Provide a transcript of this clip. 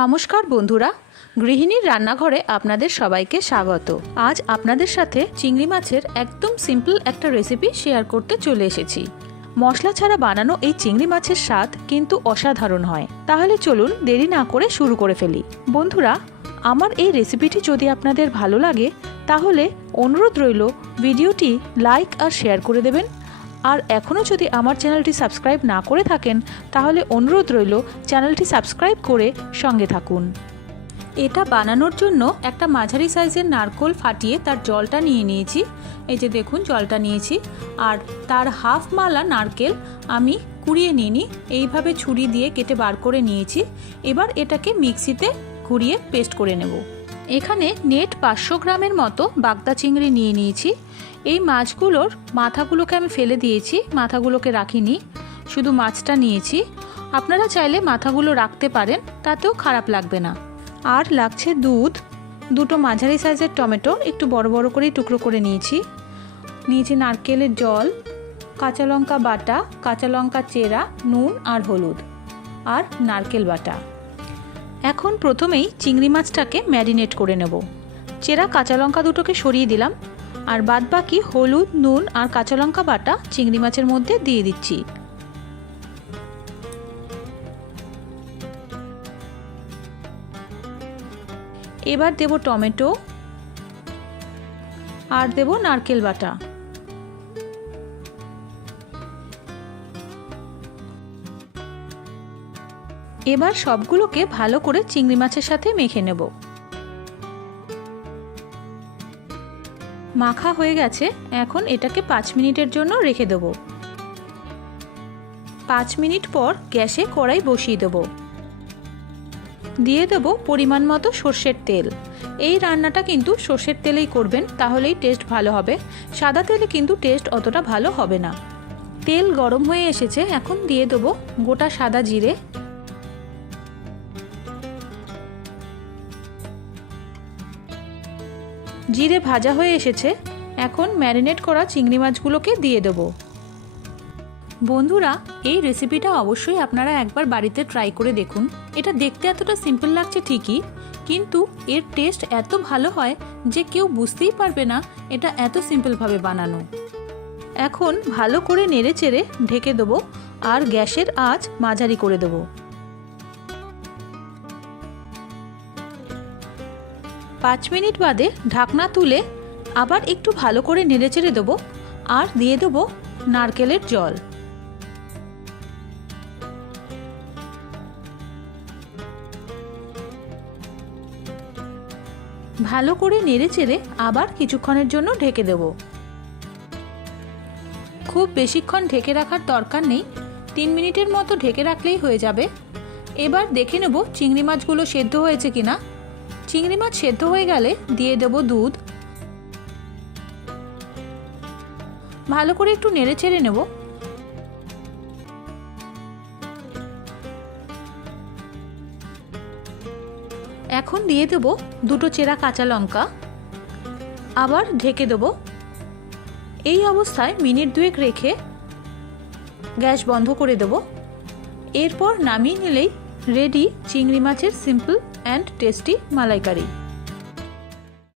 নমস্কার বন্ধুরা, গৃহিণীর রান্নাঘরে আপনাদের সবাইকে স্বাগত। আজ আপনাদের সাথে চিংড়ি মাছের একদম সিম্পল একটা রেসিপি শেয়ার করতে চলে এসেছি। মশলা ছাড়া বানানো এই চিংড়ি মাছের স্বাদ কিন্তু অসাধারণ হয়। তাহলে চলুন দেরি না করে শুরু করে ফেলি। বন্ধুরা, আমার এই রেসিপিটি যদি আপনাদের ভালো লাগে, তাহলে অনুরোধ রইল, ভিডিওটি লাইক আর শেয়ার করে দেবেন। আর এখনও যদি আমার চ্যানেলটি সাবস্ক্রাইব না করে থাকেন, তাহলে অনুরোধ রইল চ্যানেলটি সাবস্ক্রাইব করে সঙ্গে থাকুন। এটা বানানোর জন্য একটা মাঝারি সাইজের নারকোল ফাটিয়ে তার জলটা নিয়ে নিয়েছি। এই যে দেখুন, জলটা নিয়েছি। আর তার হাফ মালা নারকেল আমি কুড়িয়ে নিইনি, এইভাবে ছুরি দিয়ে কেটে বার করে নিয়েছি। এবার এটাকে মিক্সিতে ঘুরিয়ে পেস্ট করে নেব। এখানে নেট পাঁচশো গ্রামের মতো বাগদা চিংড়ি নিয়ে নিয়েছি। এই মাছগুলোর মাথাগুলোকে আমি ফেলে দিয়েছি, মাথাগুলোকে রাখিনি, শুধু মাছটা নিয়েছি। আপনারা চাইলে মাথাগুলো রাখতে পারেন, তাতেও খারাপ লাগবে না। আর লাগছে দুধ। দুটো মাঝারি সাইজের টমেটো একটু বড় বড় করেই টুকরো করে নিয়েছি। নিয়েছি নারকেলের জল, কাঁচা লঙ্কা বাটা, কাঁচা লঙ্কা চেরা, নুন আর হলুদ। আর নারকেল বাটা। এখন প্রথমেই চিংড়ি মাছটাকে ম্যারিনেট করে নেব। চেরা কাঁচা লঙ্কা দুটোকে সরিয়ে দিলাম, আর বাদ বাকি হলুদ, নুন আর কাঁচা লঙ্কা বাটা চিংড়ি মাছের মধ্যে দিয়ে দিচ্ছি। এবার দেব টমেটো আর দেব নারকেল বাটা। এবার সবগুলোকে ভালো করে চিংড়ি মাছের সাথে মেখে নেব। মাখা হয়ে গেছে, এখন এটাকে পাঁচ মিনিটের জন্য রেখে দেব। পাঁচ মিনিট পর গ্যাসে কড়াই বসিয়ে দেব। দিয়ে দেব পরিমাণ মতো সর্ষের তেল। এই রান্নাটা কিন্তু সর্ষের তেলেই করবেন, তাহলেই টেস্ট ভালো হবে। সাদা তেলে কিন্তু টেস্ট অতটা ভালো হবে না। তেল গরম হয়ে এসেছে, এখন দিয়ে দেবো গোটা সাদা জিরে। জিরে ভাজা হয়ে এসেছে, এখন ম্যারিনেট করা চিংড়ি মাছগুলোকে দিয়ে দেবো। বন্ধুরা, এই রেসিপিটা অবশ্যই আপনারা একবার বাড়িতে ট্রাই করে দেখুন। এটা দেখতে এতটা সিম্পল লাগছে ঠিকই, কিন্তু এর টেস্ট এত ভালো হয় যে কেউ বুঝতেই পারবে না এটা এত সিম্পলভাবে বানানো। এখন ভালো করে নেড়ে চেড়ে ঢেকে দেবো আর গ্যাসের আঁচ মাঝারি করে দেবো। পাঁচ মিনিট বাদে ঢাকনা তুলে আবার একটু ভালো করে নেড়েচেড়ে দেবো আর দিয়ে দেবো নারকেলের জল। ভালো করে নেড়েচেড়ে আবার কিছুক্ষণের জন্য ঢেকে দেব। খুব বেশিক্ষণ ঢেকে রাখার দরকার নেই, তিন মিনিটের মতো ঢেকে রাখলেই হয়ে যাবে। এবার দেখে নেব চিংড়ি মাছগুলো সেদ্ধ হয়েছে কিনা। চিংড়ি মাছ সেদ্ধ হয়ে গেলে দিয়ে দেব দুধ। ভালো করে একটু নেড়ে চেড়ে নেব। এখন দিয়ে দেব দুটো চেরা কাঁচা লঙ্কা। আবার ঢেকে দেব। এই অবস্থায় মিনিট দুয়েক রেখে গ্যাস বন্ধ করে দেব। এরপর নামিয়ে নিলেই রেডি চিংড়ি মাছের সিম্পল অ্যান্ড টেস্টি মালাইকারি।